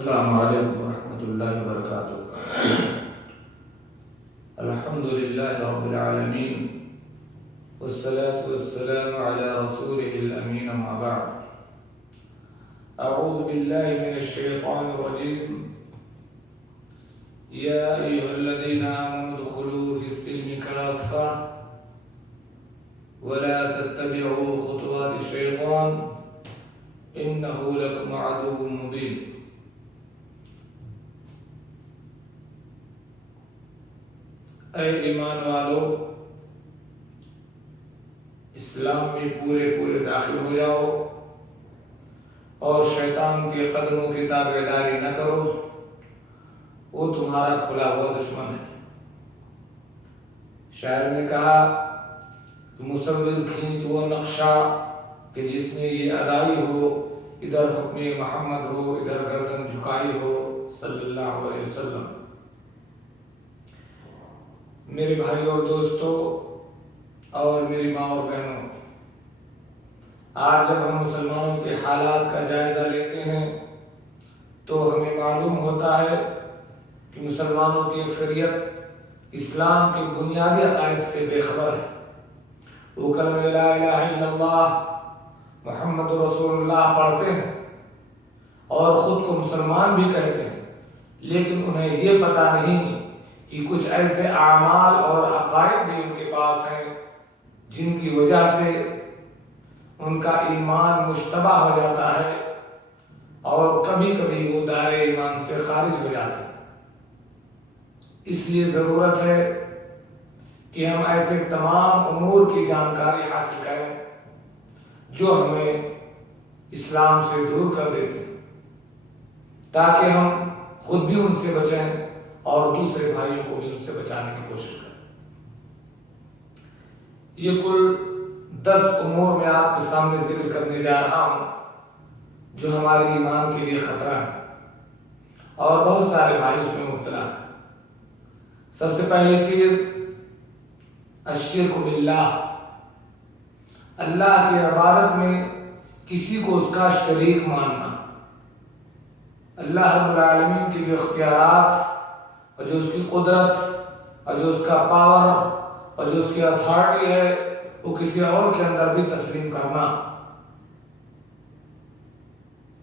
السلام علیکم ورحمۃ اللہ وبرکاتہ۔ الحمد للہ رب العالمین والصلاة والسلام علی رسولہ الامین، اما بعد۔ اعوذ باللہ من الشیطان الرجیم۔ یا ایھا الذین آمنوا ادخلوا فی السلم کافۃ ولا تتبعوا خطوات الشیطان انہ لکم عدو مبین۔ اے ایمان والو، اسلام میں پورے داخل ہو جاؤ اور شیطان کے قدموں کی تابعداری نہ کرو، وہ تمہارا کھلا ہوا دشمن ہے۔ شاعر نے کہا کہ مصور کھینچ وہ نقشہ کہ جس میں یہ ادائی ہو، ادھر حکم محمد ہو، ادھر گردن جھکائی ہو، صلی اللہ علیہ وسلم۔ میرے بھائی اور دوستو اور میری ماں اور بہنوں، آج جب ہم مسلمانوں کے حالات کا جائزہ لیتے ہیں تو ہمیں معلوم ہوتا ہے کہ مسلمانوں کی اکثریت اسلام کے بنیادی عقائد سے بے خبر ہے۔ وہ کلمہ لا الہ الا اللہ محمد رسول اللہ پڑھتے ہیں اور خود کو مسلمان بھی کہتے ہیں، لیکن انہیں یہ پتہ نہیں کہ کچھ ایسے اعمال اور عقائد بھی ان کے پاس ہیں جن کی وجہ سے ان کا ایمان مشتبہ ہو جاتا ہے اور کبھی کبھی وہ دائرہ ایمان سے خارج ہو جاتے ہیں۔ اس لیے ضرورت ہے کہ ہم ایسے تمام امور کی جانکاری حاصل کریں جو ہمیں اسلام سے دور کر دیتے ہیں، تاکہ ہم خود بھی ان سے بچیں اور دوسرے بھائیوں کو بھی ان سے بچانے کی کوشش کریں۔ یہ کل 10 امور میں آپ کے سامنے ذکر کرنے جا رہا ہوں جو ہمارے ایمان کے لیے خطرہ ہے اور بہت سارے بھائی اس میں مبتلا ہیں۔ سب سے پہلی چیز الشرک باللہ، اللہ کی عبادت میں کسی کو اس کا شریک ماننا۔ اللہ رب العالمین کی جو اختیارات اور جو اس کی قدرت اور جو اس کا پاور اور جو اس کی اتھارٹی ہے وہ کسی اور کے اندر بھی تسلیم کرنا۔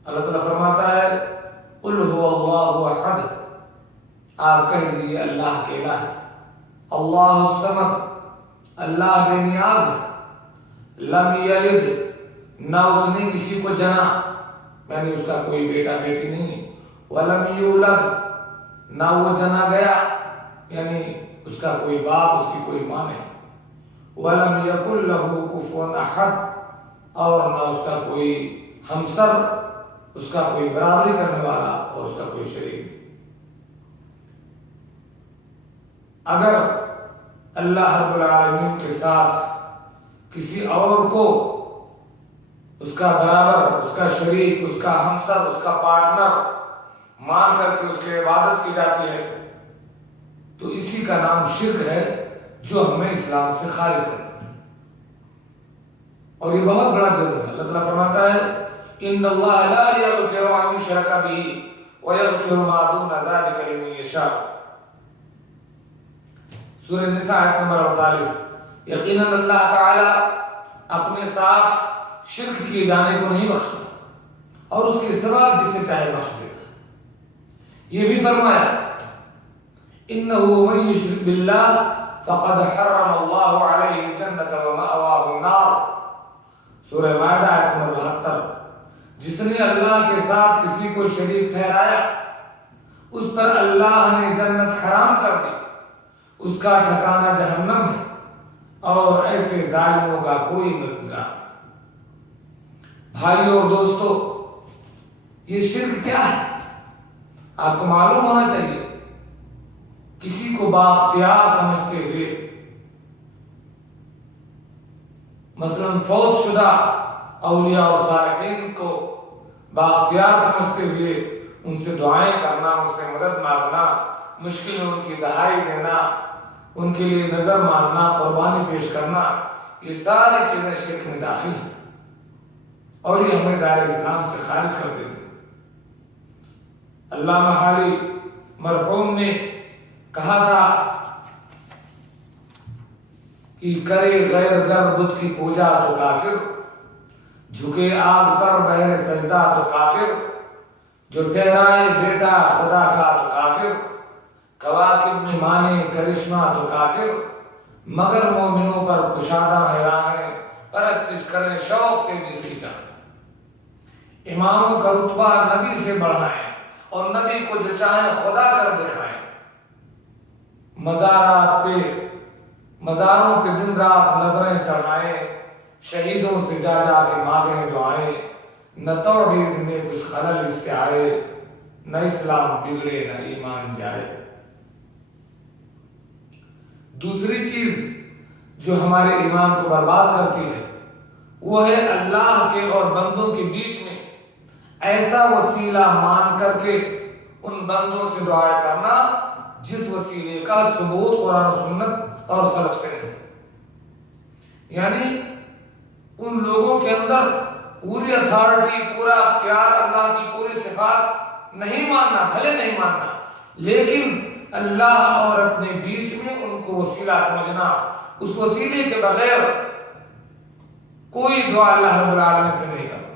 اللہ تعالیٰ فرماتا ہے قل هو اللہ احد، آپ کہہ دیجیے اللہ اکیلا ہے، اللہ الصمد، اللہ بے نیاز ہے، لم یلد، نہ اس نے کسی کو جنا، یعنی اس کا کوئی بیٹا بیٹی نہیں، ولم یولد، نہ وہ جنا گیا، یعنی اس کا کوئی باپ، اس کی کوئی ماں نہیں، وَلَمْ يَكُنْ لَهُ كُفُوًا أَحَدٌ، اور نہ اس کا کوئی ہمسر، اس کا کوئی برابری کرنے والا اور اس کا کوئی شریک۔ اگر اللہ رب العالمین کے ساتھ کسی اور کو اس کا برابر، اس کا شریک، اس کا ہمسر، اس کا پارٹنر مان کر کے اس کی عبادت کی جاتی ہے تو اسی کا نام شرک ہے جو ہمیں اسلام سے خارج کرتا ہے، اور یہ بہت بڑا جرم ہے۔ اللہ تعالیٰ فرماتا ہے ان اللہ لا یغفر ان یشرک بہ ویغفر ما دون ذلک لمن یشاء، سورہ النساء آیت نمبر 48۔ یقیناً اللہ تعالی اپنے ساتھ شرک کیے جانے کو نہیں بخشتا اور اس کے سوا جسے چاہے بخش دیتا ہے۔ یہ بھی فرمایا انہ من یشرک باللہ فقد حرم اللہ علیہ الجنۃ ومأواہ النار، سورہ مائدہ آیت نمبر 72۔ جس نے اللہ کے ساتھ کسی کو شریک ٹھہرایا اس پر اللہ نے جنت حرام کر دی، اس کا ٹھکانہ جہنم ہے اور ایسے ظالموں کا کوئی مددگار۔ بھائیو اور دوستو، یہ شرک کیا ہے آپ کو معلوم ہونا چاہیے۔ کسی کو بااختیار سمجھتے ہوئے، مثلا فوت شدہ اولیاء اور صالحین کو بااختیار سمجھتے ہوئے ان سے دعائیں کرنا، ان سے مدد مانگنا، مشکل میں ان کی دہائی دینا، ان کے لیے نظر ماننا، قربانی پیش کرنا، یہ ساری چیزیں شرک میں داخل ہیں اور یہ ہمیں دائرہ اسلام سے خارج کر دیتے ہیں۔ علامہ حالی مرحوم نے کہا تھا کہ کرے غیر گر بت کی پوجا تو کافر، جھکے آگ پر بہر سجدہ تو کافر، جو ٹھہرائے بیٹا خدا کا تو کافر، کواکب میں مانے کرشمہ تو کافر، مگر مومنوں پر کشادہ ہے راہیں، پرستش کریں شوق سے جس کی چاہیں، اماموں کا رتبہ نبی سے بڑھائیں اور نبی کو جو چاہیں خدا کر دکھائیں، مزاروں پہ دن رات نظریں چڑھائیں، شہیدوں سے جا جا کے مانگیں دعائیں، نہ توحید میں کچھ خلل اس سے آئے، نہ اسلام بگڑے نہ ایمان جائے۔ دوسری چیز جو ہمارے ایمان کو برباد کرتی ہے وہ ہے اللہ کے اور بندوں کے بیچ میں ایسا وسیلہ مان کر کے ان بندوں سے دعائیں کرنا جس وسیلے کا ثبوت قرآن و سنت اور سلف سے نہیں، یعنی ان لوگوں کے اندر پوری اتھارٹی، پورا اختیار، اللہ کی پوری صفات نہیں ماننا، بھلے نہیں ماننا، لیکن اللہ اور اپنے بیچ میں ان کو وسیلہ سمجھنا، اس وسیلے کے بغیر کوئی دعا اللہ رب العالمین سے نہیں کرنا،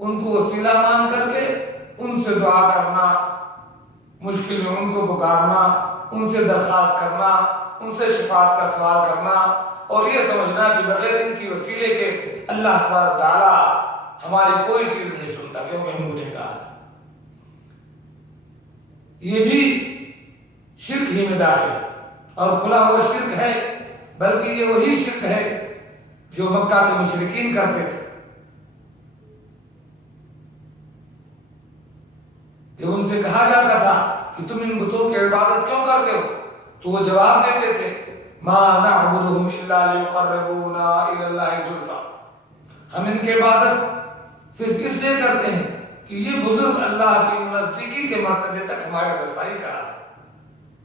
ان کو وسیلہ مان کر کے ان سے دعا کرنا، مشکل میں ان کو پکارنا، ان سے درخواست کرنا، ان سے شفاعت کا سوال کرنا، اور یہ سمجھنا کہ بغیر ان کی وسیلے کے اللہ تبارک و تعالی ہماری کوئی چیز نہیں سنتا کیونکہ ہم گنہگار ہیں۔ یہ بھی شرک ہی میں داخل ہے اور کھلا ہوا شرک ہے، بلکہ یہ وہی شرک ہے جو مکہ کے مشرکین کرتے تھے۔ جب ان سے کہا جاتا تھا کہ تم ان بتوں کی عبادت کیوں کرتے ہو تو وہ جواب دیتے تھے ما نعبدهم الا ليقربونا الى الله زلفى، ہم ان کی عبادت صرف اس لیے کرتے ہیں کہ یہ بزرگ اللہ کی نزدیکی کے مرتبے تک ہمارے رسائی کرا ہے،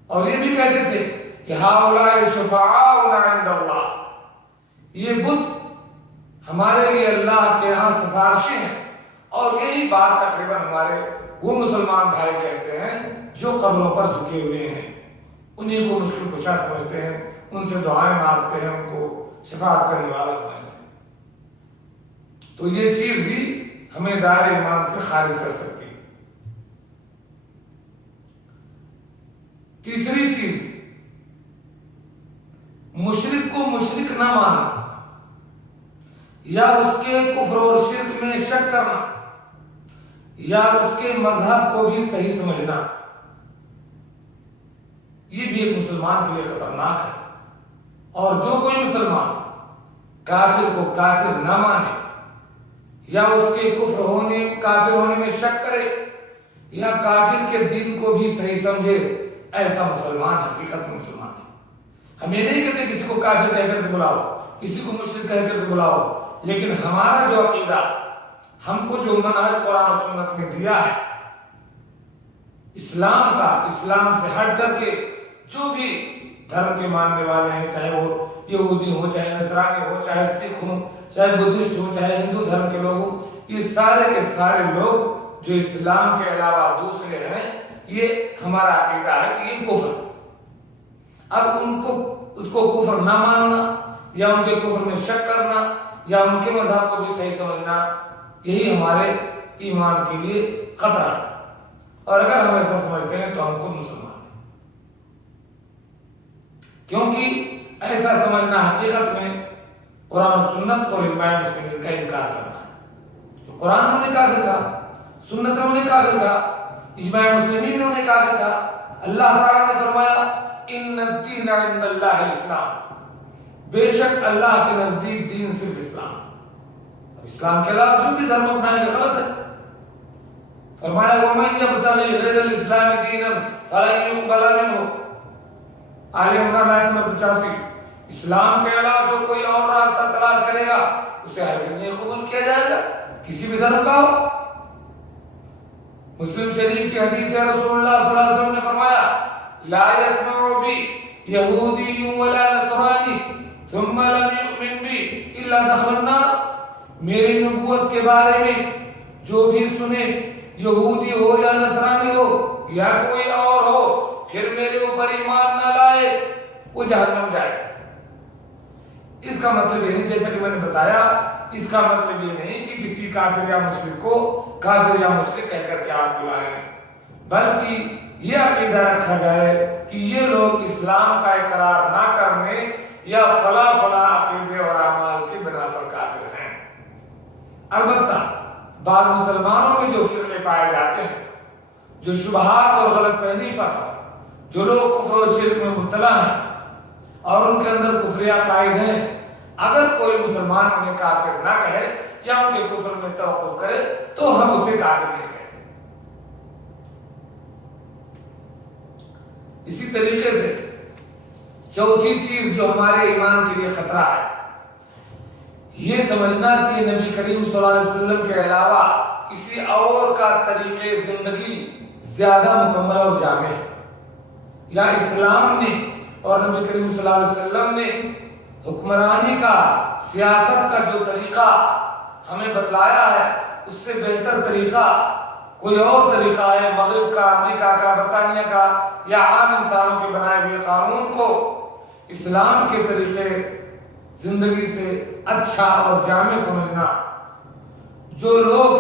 اور یہ بھی کہتے تھے کہ هؤلاء شفعاؤنا عند اللہ، یہ بت ہمارے لیے اللہ کے ہاں سفارشی ہیں، اور یہی بات تقریباً ہمارے وہ مسلمان بھائی کہتے ہیں جو قبروں پر جھکے ہوئے ہیں، انہیں کو مشکل کشا سمجھتے ہیں، ان سے دعائیں مانگتے ہیں، ان کو شفاعت کرنے والا سمجھتے ہیں، تو یہ چیز بھی ہمیں دائرہ ایمان سے خارج کر سکتی ہے۔ تیسری چیز، مشرک کو مشرک نہ ماننا یا اس کے کفر اور شرک میں شک کرنا یا اس کے مذہب کو بھی صحیح سمجھنا، یہ بھی ایک مسلمان کے لیے خطرناک ہے، اور جو کوئی مسلمان کافر کو کافر نہ مانے یا اس کے کافر ہونے میں شک کرے یا کافر کے دین کو بھی صحیح سمجھے، ایسا مسلمان حقیقت میں مسلمان ہے۔ ہم یہ نہیں کہتے کسی کو کافر کہہ کر کے بلاؤ، کسی کو مشرک کہہ کر کے بلاؤ، لیکن ہمارا جو عقیدہ، ہم کو جو منہج قرآن و سنت نے دیا ہے اسلام کا، اسلام سے ہٹ کر کے جو بھی دھرم کے ماننے والے ہیں، چاہے وہ یہودی ہوں، چاہے نصرانی ہوں، چاہے سکھ ہوں، چاہے بدھسٹ ہوں، چاہے ہندو دھرم کے لوگ ہوں، یہ سارے کے سارے لوگ جو اسلام کے علاوہ دوسرے ہیں، یہ ہمارا عقیدہ ہے کہ یہ کفر۔ اب ان کو اس کو کفر نہ ماننا یا ان کے کفر میں شک کرنا یا ان کے مذہب کو بھی صحیح سمجھنا، یہی ہمارے ایمان کے لیے خطرہ ہے، اور اگر ہم ایسا سمجھتے ہیں تو ہم خود مسلمان ہیں، کیونکہ ایسا سمجھنا حقیقت میں قرآن و سنت اور اجماع مسلمین کا انکار کرنا ہے۔ تو قرآن نے انہیں کافر کہا، سنت نے انہیں کافر کہا، اجماع مسلمین نے انہیں کافر کہا۔ اللہ تعالیٰ نے فرمایا ان الدین عند اللہ الاسلام، بے شک اللہ کے نزدیک دین صرف اسلام، اسلام کے علاوہ جو بھی دھرم اپنائے گا غلط ہے۔ فرمایا وَمَن يَبْتَغِ غَيْرَ الْإِسْلَامِ دِينًا فَلَن يُقْبَلَ مِنْهُ، آل عمران آیت نمبر 85، اسلام کے علاوہ جو کوئی اور راستہ تلاش کرے گا اسے ہرگز نہیں قبول کیا جائے گا، کسی بھی دھرم کا ہو۔ مسلم شریف کی حدیث ہے، رسول اللہ صلی اللہ علیہ وسلم نے فرمایا لا يسمع بی یہودی ولا نصرانی ثم لم يؤمن بی الا دخل النار، میری نبوت کے بارے میں جو بھی سنے یہودی ہو یا نصرانی ہو یا کوئی اور ہو پھر میرے اوپر ایمان نہ لائے وہ جہنم جائے. اس کا مطلب یہ نہیں، جیسا کہ میں نے بتایا، اس کا مطلب یہ نہیں کہ کسی کافر یا مشرک کو کافر یا مشرک کہہ کر کے آپ بلائیں، بلکہ یہ عقیدہ رکھا جائے کہ یہ لوگ اسلام کا اقرار نہ کرنے یا فلاں فلاں عقیدے اور اعمال کی بنا پر کافر ہیں. البتہ بعض مسلمانوں میں جو فرقے پائے جاتے ہیں، جو شبہات اور غلط فہمی پر جو لوگ کفر و شرک میں مبتلا ہیں اور ان کے اندر کفریہ عقائد ہیں، اگر کوئی مسلمان انہیں کافر نہ کہے یا ان کے کفر میں توقف کرے تو ہم اسے کافر نہیں کہتے. اسی طریقے سے چوتھی چیز جو ہمارے ایمان کے لیے خطرہ ہے، یہ سمجھنا کہ نبی کریم صلی اللہ علیہ وسلم کے علاوہ کسی اور کا طریقے زندگی زیادہ مکمل اور جامع ہے، یا اسلام نے اور نبی کریم صلی اللہ علیہ وسلم نے حکمرانی کا، سیاست کا جو طریقہ ہمیں بتلایا ہے اس سے بہتر طریقہ کوئی اور طریقہ ہے مغرب کا، امریکہ کا، برطانیہ کا یا عام انسانوں کے بنائے ہوئے قانون کو اسلام کے طریقے زندگی سے اچھا اور جامع سمجھنا. جو لوگ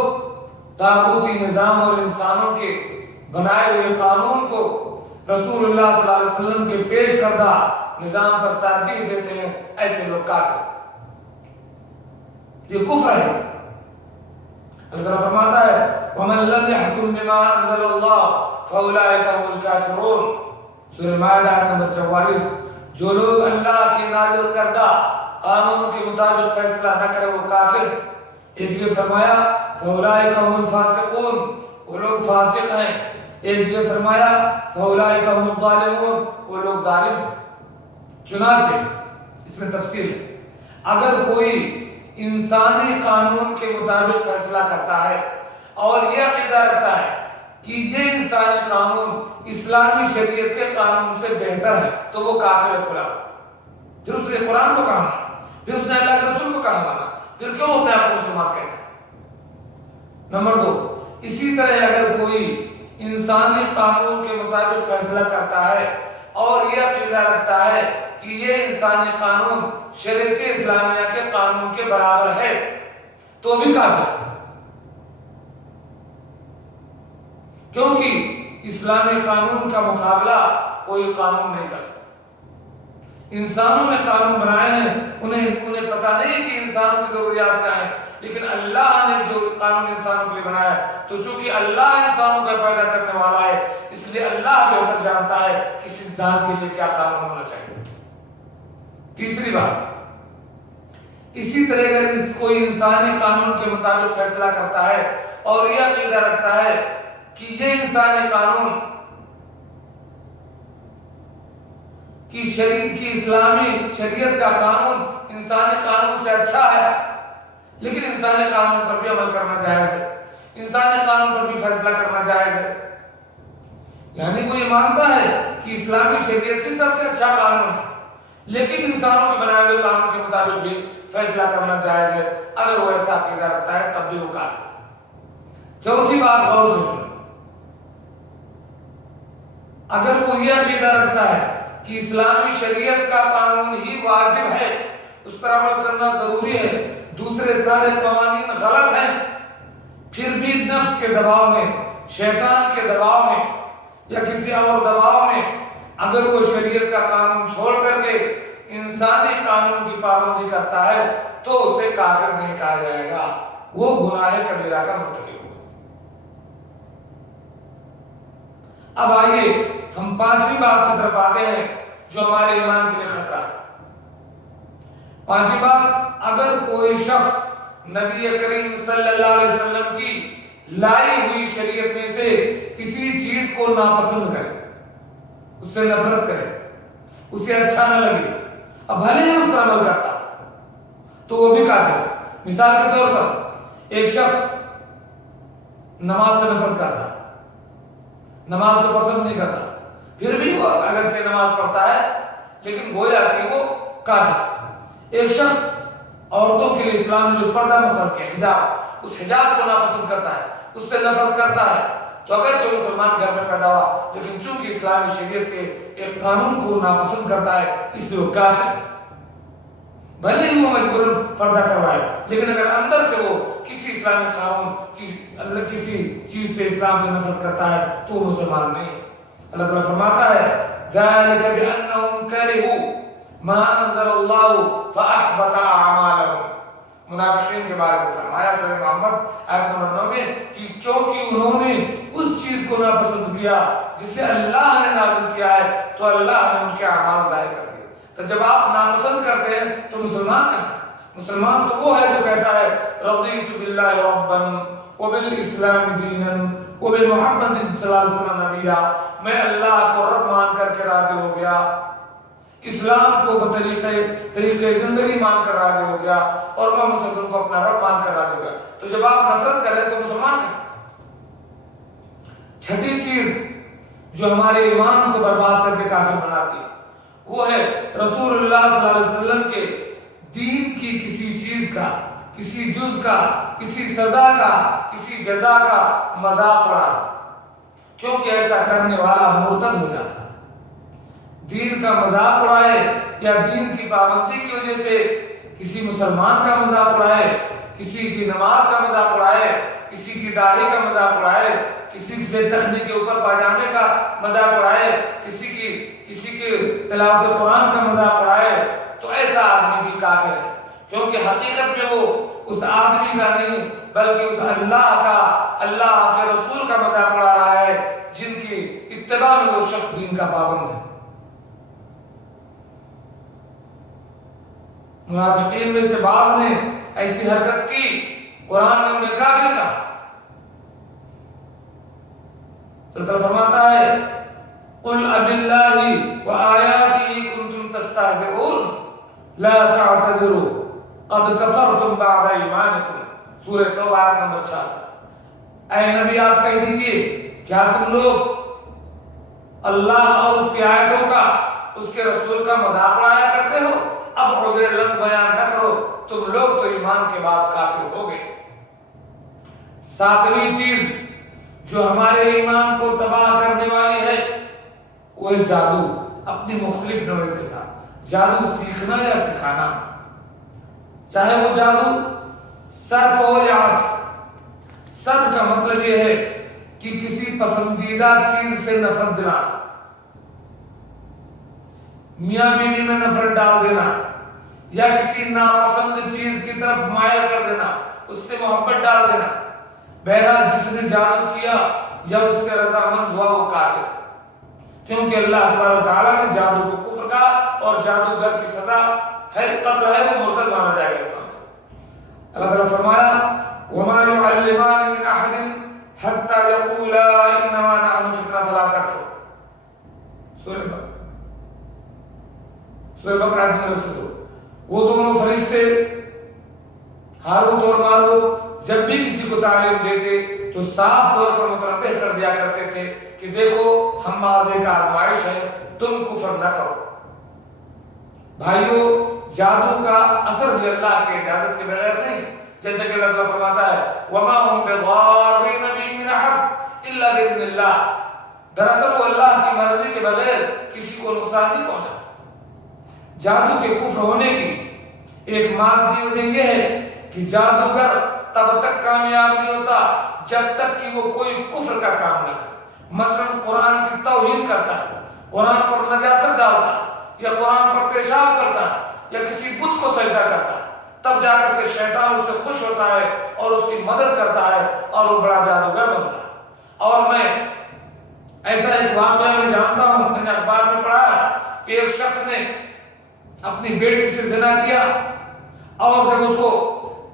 طاغوتی نظام اور انسانوں کے بنائے ہوئے قانون کو رسول اللہ صلی اللہ علیہ وسلم کے پیش کردہ نظام پر ترجیح دیتے ہیں، ایسے لوگ کافر ہیں. یہ کفر ہے. اللہ تعالیٰ فرماتا ہے وَمَن لَّمْ يَحْكُم بِمَا أَنزَلَ اللَّهُ فَأُولَٰئِكَ هُمُ الْكَافِرُونَ. سورہ مائدہ آیت نمبر 44. جو لوگ اللہ کے نازل کردہ قانون کے مطابق فیصلہ نہ کرے وہ کافر. ایک جگہ فرمایا فَأُولَٰئِكَ هُمُ الْفَاسِقُونَ، وہ لوگ فاسق ہیں. ایک جگہ فرمایا فَأُولَٰئِكَ هُمُ الظَّالِمُونَ، وہ لوگ ظالم ہیں. چنانچہ اس میں تفصیل ہے، اگر کوئی انسانی قانون کے مطابق فیصلہ کرتا ہے اور یہ عقیدہ رکھتا ہے کہ یہ انسانی قانون اسلامی شریعت کے قانون سے بہتر ہے تو وہ کافر ہے. کھلا پھر اس نے قرآن کو کہا مانا، پھر اس نے اللہ کے رسول کو کہا مانا، پھر کیوں اپنے آپ کو مسلمان کہتے ہیں؟ نمبر 2، اسی طرح اگر کوئی انسانی قانون کے مطابق فیصلہ کرتا ہے اور یہ عقیدہ رکھتا ہے کہ یہ انسانی قانون شریعت اسلامیہ کے قانون کے برابر ہے تو بھی کافر ہے. کیونکہ اسلامی قانون کا مقابلہ کوئی قانون نہیں کر سکتا. انسانوں نے قانون بنائے ہیں، انہیں پتہ نہیں کہ انسانوں کی ضروریات کیا ہیں، لیکن اللہ نے جو قانون انسانوں کے لیے بنایا ہے تو چونکہ اللہ انسانوں کا پیدا کرنے والا ہے اس لیے اللہ بہتر جانتا ہے کس انسان کے لیے کیا قانون ہونا چاہیے. تیسری بات، اسی طرح اگر کوئی انسانی قانون کے مطابق فیصلہ کرتا ہے اور یہ عقیدہ رکھتا ہے کہ یہ انسانی قانون کی اسلامی شریعت کا قانون انسانی قانون سے اچھا ہے لیکن انسانی قانون پر بھی عمل کرنا جائز ہے، انسانی قانون پر بھی فیصلہ کرنا جائز ہے، یعنی وہ یہ مانتا ہے کہ اسلامی شریعت ہی سب سے اچھا قانون ہے لیکن انسانوں کے بنائے ہوئے قانون کے مطابق بھی فیصلہ کرنا جائز ہے. اگر وہ ایسا عقیدہ رکھتا ہے تب بھی وہ کافر ہے. چوتھی بات غور سے سنیں، اگر وہ یہ عقیدہ رکھتا ہے کہ اسلامی شریعت کا قانون ہی واجب ہے، اس پر عمل کرنا ضروری ہے، دوسرے سارے قوانین غلط ہیں، پھر بھی نفس کے دباؤ میں، شیطان کے دباؤ میں یا کسی اور دباؤ میں اگر وہ شریعت کا قانون چھوڑ کر کے انسانی قانون کی پابندی کرتا ہے تو اسے کافر نہیں کہا جائے گا، وہ گناہ کبیرہ کا مرتکب ہوگا. اب آئیے ہم پانچویں بات کی طرف آتے ہیں جو ہمارے ایمان کے لیے خطرہ ہے. پانچویں بات، اگر کوئی شخص نبی کریم صلی اللہ علیہ وسلم کی لائی ہوئی شریعت میں سے کسی چیز کو ناپسند کرے، اس سے نفرت کرے، اسے اچھا نہ لگے، اب بھلے ہی اس پر عمل کرتا تو وہ بھی کافر ہے. مثال کے طور پر ایک شخص نماز سے نفرت کرتا، نماز کو پسند نہیں کرتا، پھر بھی وہ اگرچہ نماز پڑھتا ہے لیکن گویا کہ وہ کافر. ایک شخص عورتوں کے لیے اسلام نے جو پردہ مقرر کیا حجاب، اس حجاب کو ناپسند کرتا ہے، اس سے نفرت کرتا ہے، تو اگر جو مسلمان گھر میں پیدا ہوا لیکن چونکہ اسلامی شریعت کے ایک قانون کو ناپسند کرتا ہے اس لیے وہ کافر ہے، بھلے ہی وہ مجبوراً پردہ کروائے، لیکن اگر اندر سے وہ کسی اسلامی قانون کسی چیز سے اسلام سے نفرت کرتا ہے تو وہ مسلمان نہیں۔ اللہ تعالیٰ فرماتا ہے ذَلِكَ بِأَنَّهُمْ كَرِهُوا مَا أَنزَلَ اللَّهُ فَأَحْبَطَ أَعْمَالَهُمْ۔ منافقین کے بارے میں فرمایا سورہ محمد آیت نمبر 9 میں کہ کیونکہ انہوں نے اس چیز کو ناپسند کیا جسے اللہ نے نازل کیا ہے تو اللہ نے ان کے اعمال ضائع کر دیے۔ تو جب آپ ناپسند کرتے ہیں تو مسلمان کہاں؟ مسلمان تو وہ ہے جو کہتا ہے رضیت باللہ ربا وبالاسلام دینا وبمحمد صلی اللہ علیہ وسلم نبیا، میں اللہ کو رب مان کر کے راضی ہو گیا، اسلام کو طریقے زندگی مان کر راضی ہو گیا، اور محمد صلی اللہ علیہ وسلم کو اپنا رب مان کر راضی ہو گیا۔ تو جب آپ نفرت کر رہے تو مسلمان کہاں؟ چھٹی چیز جو ہمارے ایمان کو برباد کر کے کافر بناتی ہے وہ ہے رسول اللہ صلی اللہ علیہ وسلم کے دین کی کسی چیز کا، کسی جز کا، کسی سزا کا، کسی جزا کا مذاق اڑانا، کیونکہ ایسا کرنے والا مرتد ہو جاتا ہے۔ دین کا مذاق اڑائے یا دین کی پابندی کی وجہ سے کسی مسلمان کا مذاق اڑائے، کسی کی نماز کا مذاق اڑائے، کسی کی داڑھی کا مذاق اڑائے، کسی سے ٹخنے کے اوپر پاجامے کا مذاق اڑائے، کسی کی تلاوت قرآن کا مذاق اڑائے، تو ایسا آدمی بھی کافر ہے، کیونکہ حقیقت میں وہ اس آدمی کا نہیں بلکہ اس اللہ کے رسول کا مذاق اڑا رہا ہے جن کی اتباع میں وہ شخص دین کا پابند ہے۔ منافقین میں سے بعض نے ایسی حرکت کی، قرآن نے انہیں کافر کہا۔ اللہ فرماتا ہے قل اب اللہ وآیاتہ کنتم تستہزئون لا تعتذروا قد کفرتم بعد ایمانکم، سورہ توبہ آیت نمبر 66۔ اے نبی آپ کہہ دیجئے کیا تم لوگ اللہ اور اس کی آیتوں کا، اس کے رسول کا مذاق اڑایا کرتے ہو؟ اب عذر لم بیان نہ کرو، تم لوگ تو ایمان کے بعد کافر ہو گئے۔ ساتویں چیز جو ہمارے ایمان کو تباہ کرنے والی ہے وہ ہے جادو، اپنی مختلف نوعیت کے ساتھ جادو سیکھنا یا سکھانا، چاہے وہ جادو صرف ہو یا عطف۔ صرف کا مطلب یہ ہے کہ کسی پسندیدہ چیز سے نفرت دلانا، میاں بیوی میں نفرت ڈال دینا، یا کسی ناپسند چیز کی طرف مائل کر دینا، اس سے محبت ڈال دینا۔ بہرحال جس نے جادو کیا یا اس سے رضامند ہوا وہ کافر ہے، کیونکہ اللہ تعالیٰ نے جادو کو کفر کہا اور جادوگر کی سزا ہے قتل ہے، وہ مرتد مانا جائے گا اسلام سے۔ اللہ تعالیٰ فرمایا وَمَا يُعَلِّمَانِ مِنْ أَحَدٍ حَتَّى يَقُولَا إِنَّمَا نَحْنُ فِتْنَةٌ فَلَا تَكْفُرْ، سورہ بقرہ آیت نمبر 2۔ وہ دونوں فرشتے ہاروت اور ماروت جب بھی کسی کو تعلیم دیتے تو صاف طور پر متنبہ کر دیا کرتے تھے کہ دیکھو ہم محض ایک آزمائش ہے، تم کفر نہ کرو۔ بھائیو جادو کا اثر بھی اللہ کی اجازت کے بغیر نہیں، جیسے کہ اللہ فرماتا ہے وَمَا هُمْ بِضَارِّينَ بِهِ مِنْ أَحَدٍ إِلَّا بِإِذْنِ اللَّهِ، دراصل وہ اللہ کی مرضی کے بغیر کسی کو نقصان نہیں پہنچا سکتا۔ جادو کے کفر ہونے کی ایک مادی وجہ یہ ہے کہ جادوگر تب تک کامیاب نہیں ہوتا جب تک کہ وہ کوئی کفر کا کام نہ کرے، مثلا قرآن کی توہین کرتا ہے، قرآن پر نجاست ڈالتا ہے، یا قرآن پر پیشاب کرتا ہے، یا کسی بت کو سجدہ کرتا ہے، تب جا کر کے شیطان اس سے خوش ہوتا ہے اور اس کی مدد کرتا ہے اور وہ بڑا جادوگر بنتا ہے۔ اور میں ایسا ایک واقعہ میں جانتا ہوں، میں نے اخبار میں پڑھا کہ ایک شخص نے اپنی بیٹی سے زنا کیا، اور جب اس کو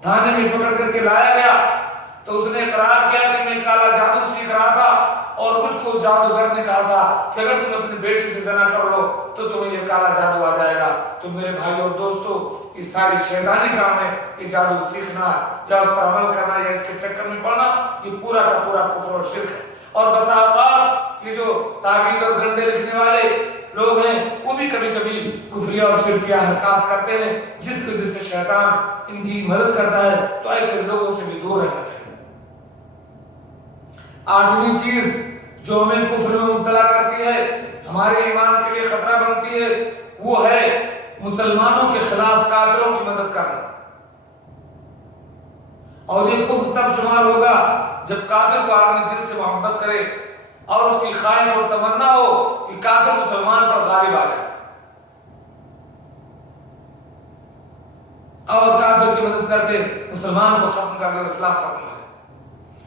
تھانے میں پکڑ کر کے لایا گیا تو اس نے اقرار کیا کہ میں کالا جادو سیکھ رہا تھا، اور مجھ کو جادوگر نے کہا تھا کہ اگر تم اپنی بیٹی سے زنا کر لو تو تمہیں یہ کالا جادو آ جائے گا۔ تو میرے بھائی اور دوستو، یہ ساری شیطانی کام ہے، یہ جادو سیکھنا یا اس پر عمل کرنا یا اس کے چکر میں پڑنا، یہ پورا کا پورا کفر اور شرک ہے۔ اور بسا اوقات یہ جو تعویذ اور گنڈے لکھنے والے لوگ ہیں وہ بھی کبھی کبھی کفریہ اور شرکیہ حرکات کرتے ہیں جس کی وجہ سے شیطان ان کی مدد کرتا ہے، تو ایسے لوگوں سے بھی دور رہنا چاہیے۔ 8ویں چیز جو ہمیں کفر میں مبتلا کرتی ہے، ہمارے ایمان کے لیے خطرہ بنتی ہے، وہ ہے مسلمانوں کے خلاف کافروں کی مدد کرنا۔ اور یہ کفر تب شمار ہوگا جب کافر کو آدمی دل سے محبت کرے اور اس کی خواہش اور تمنا ہو کہ کافر مسلمان پر غالب آ جائے اور کافر کی مدد کر کے مسلمان کو ختم کر دے، اسلام ختم ہو جائے۔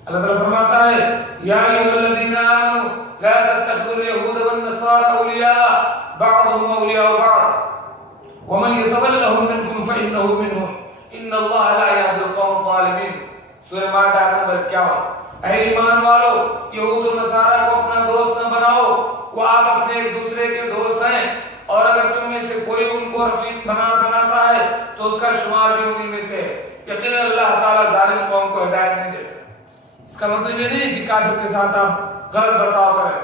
اللہ تعالیٰ فرماتا ہے یا ایھا الذین آمنوا لا تتخذوا اليهود والنصارى اولیاء بعضهم اولیاء بعض ومن يتولهم منكم فانه منهم ان اللہ لا يهدي القوم الظالمین۔ سورہ مائدہ نمبر 51۔ اے ایمان والو، یہود و نصارہ کو اپنا دوست نہ بناؤ، وہ آپس میں ایک دوسرے کے دوست ہیں، اور اگر تم میں سے کوئی ان کو رفیق بناتا ہے تو اس کا شمار بھی انہی میں سے ہے۔ یقینا اللہ تعالیٰ ظالم قوم کو ہدایت نہیں دیتا۔ اس کا مطلب یہ نہیں کہ کافر کے ساتھ آپ غلط برتاؤ کریں،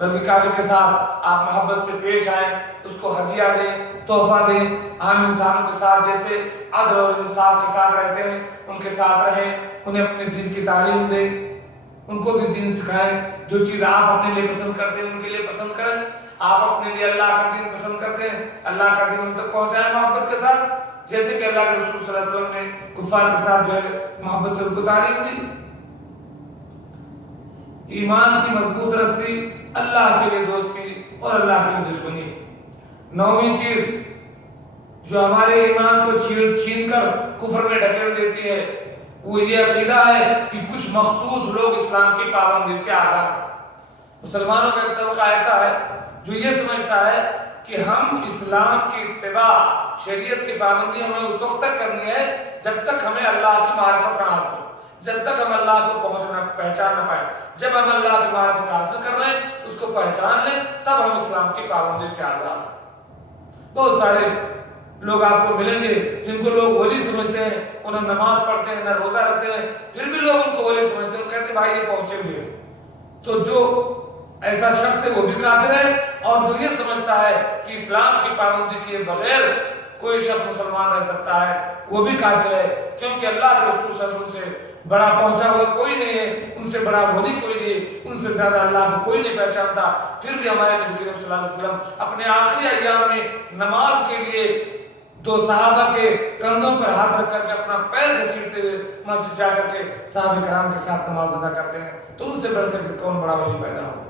بلکہ کافر کے ساتھ آپ محبت سے پیش آئیں، اس کو ہدیہ دیں، تحفہ دیں، عام انسانوں کے ساتھ جیسے عدل اور انصاف کے ساتھ رہتے ہیں ان کے ساتھ رہیں، انہیں اپنے دین کی تعلیم دیں، ان کو بھی دین سکھائیں۔ جو چیز آپ اپنے لیے پسند کرتے ہیں ان کے لیے پسند کریں، آپ اپنے لیے اللہ کا دین پسند کرتے ہیں، اللہ کا دین ان تک پہنچائیں محبت کے ساتھ، جیسے کہ اللہ کے رسول صلی اللہ علیہ وسلم نے کفار کے ساتھ جو ہے محبت سے ان کو تعلیم دی۔ ایمان کی مضبوط رسی اللہ کے لیے دوستی اور اللہ کے لیے دشمنی ہے۔ 9ویں چیز جو ہمارے ایمان کو چھین کر کفر میں ڈھکیل دیتی ہے وہ یہ عقیدہ ہے کہ کچھ مخصوص لوگ اسلام کی پابندی سے آزاد ہیں۔ مسلمانوں کا ایک طبقہ ایسا ہے جو یہ سمجھتا ہے کہ ہم اسلام کی اتباع، شریعت کی پابندی ہمیں اس وقت تک کرنی ہے جب تک ہمیں اللہ کی معرفت نہ حاصل ہو، جب تک ہم اللہ کو پہچان نہ پائیں۔ جب ہم اللہ کی معرفت حاصل کر لیں، اس کو پہچان لیں، تب ہم اسلام کی پابندی سے آزاد ہیں۔ بہت سارے لوگ آپ کو ملیں گے جن کو لوگ ولی سمجھتے ہیں، انہیں نماز پڑھتے ہیں، نہ روزہ رکھتے ہیں، پھر بھی لوگ ان کو ولی سمجھتے ہیں، کہتے ہیں بھائی یہ پہنچے ہوئے ہیں۔ تو جو ایسا شخص ہے وہ بھی کافر ہے، اور جو یہ سمجھتا ہے کہ اسلام کی پابندی کیے بغیر کوئی شخص مسلمان رہ سکتا ہے وہ بھی کافر ہے، کیونکہ اللہ کے رسول صلی اللہ علیہ وسلم سے بڑا پہنچا ہوا کوئی نہیں ہے، ان سے بڑا ولی کوئی نہیں، ان سے زیادہ اللہ کو کوئی نہیں پہچانتا۔ پھر بھی ہمارے نبی کریم صلی اللہ علیہ وسلم اپنے آخری ایام میں نماز کے لیے 2 صحابہ کے کندھوں پر ہاتھ رکھ کر کے اپنا پیر گھسیٹتے ہوئے مسجد جا کر کے صحابہ کرام کے ساتھ نماز ادا کرتے ہیں۔ تو ان سے بڑھ کر کے کون بڑا ولی پیدا ہو؟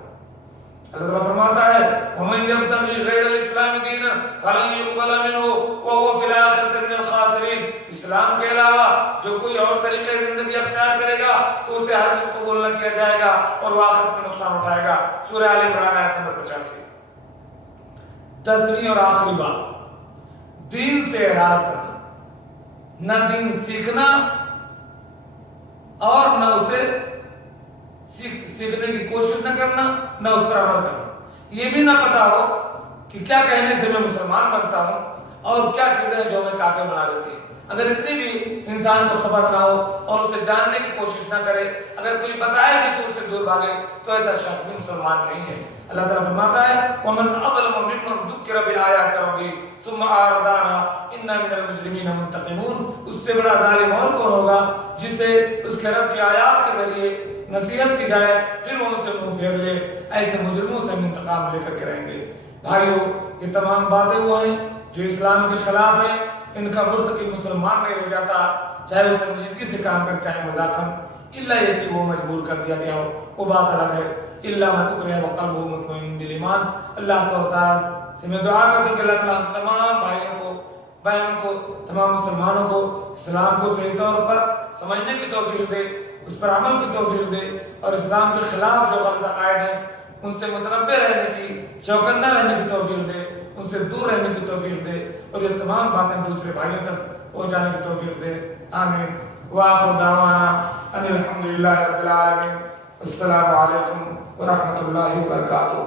اللہ تعالیٰ فرماتا ہے وَمَن يَبْتَغِ غَيْرَ الْإِسْلَامِ دِينًا فَلَن يُقْبَلَ مِنْهُ وَهُوَ فِي الْآخِرَةِ مِنَ الْخَاسِرِينَ۔ اسلام کے علاوہ جو کوئی اور طریقے زندگی اختیار کرے گا تو اسے ہرگز قبول نہ کیا جائے گا اور وہ آخرت میں نقصان اٹھائے گا۔ سورہ آل عمران آیت نمبر 85۔ 10ویں اور آخری بات، دین سے اعراض کرنا، نہ دین سیکھنا اور نہ اسے سیکھنے کی کوشش نہ کرنا، نہ اس پر عمل کرنا۔ یہ بھی نہ پتا ہو کہ کیا کہنے سے میں مسلمان بنتا ہوں اور کیا چیزیں جو میں کافر بنا دیتی ہیں۔ اگر اتنی بھی انسان کو خبر نہ ہو اور اسے جاننے کی کوشش نہ کرے، اگر کوئی بتائے کہ تو اسے دور بھاگے، تو ایسا شخص بھی مسلمان نہیں ہے۔ اللہ تعالیٰ فرماتا ہے وَمَنْ أَظْلَمُ مِمَّنْ ذُكِّرَ بِآيَاتِ رَبِّهِ ثُمَّ أَعْرَضَ عَنْهَا إِنَّا مِنَ الْمُجْرِمِينَ مُنْتَقِمُونَ۔ اس سے بڑا ظالم اور کون ہوگا جسے اس کے رب کی آیات کے ذریعے نصیحت کی جائے پھر وہ ان سے منہ پھیر لے، ایسے مجرموں سے ہم انتقام لے کر کے رہیں گے۔ بھائیو، یہ تمام باتیں وہ ہیں جو اسلام کے خلاف ہیں، ان کا مرتکب مسلمان نہیں رہ جاتا، چاہے وہ سنجیدگی سے کام کر چاہے مذاکرہ، الا یہ کہ وہ مجبور کر دیا گیا ہو، وہ بات الگ ہے۔ الا من اکرہ وقلبہ مطمئن بالایمان۔ اللہ تعالیٰ سے میں دعا کرتا ہوں کہ اللہ تعالیٰ ہم تمام بھائیوں کو، بہنوں کو، تمام مسلمانوں کو اسلام کو صحیح طور پر سمجھنے کی توفیق دے، اس پر عمل کی توفیق دے، اور اسلام کے خلاف جو غلط عقائد ہیں ان سے متنبہ رہنے کی، چوکنا رہنے کی توفیق دے، ان سے دور رہنے کی توفیق دے، اور یہ تمام باتیں دوسرے بھائیوں تک پہنچانے کی توفیق دے۔ آمین۔ وآخر دعوانا ان الحمد للہ رب العالمین۔ السلام علیکم ورحمۃ اللہ وبرکاتہ۔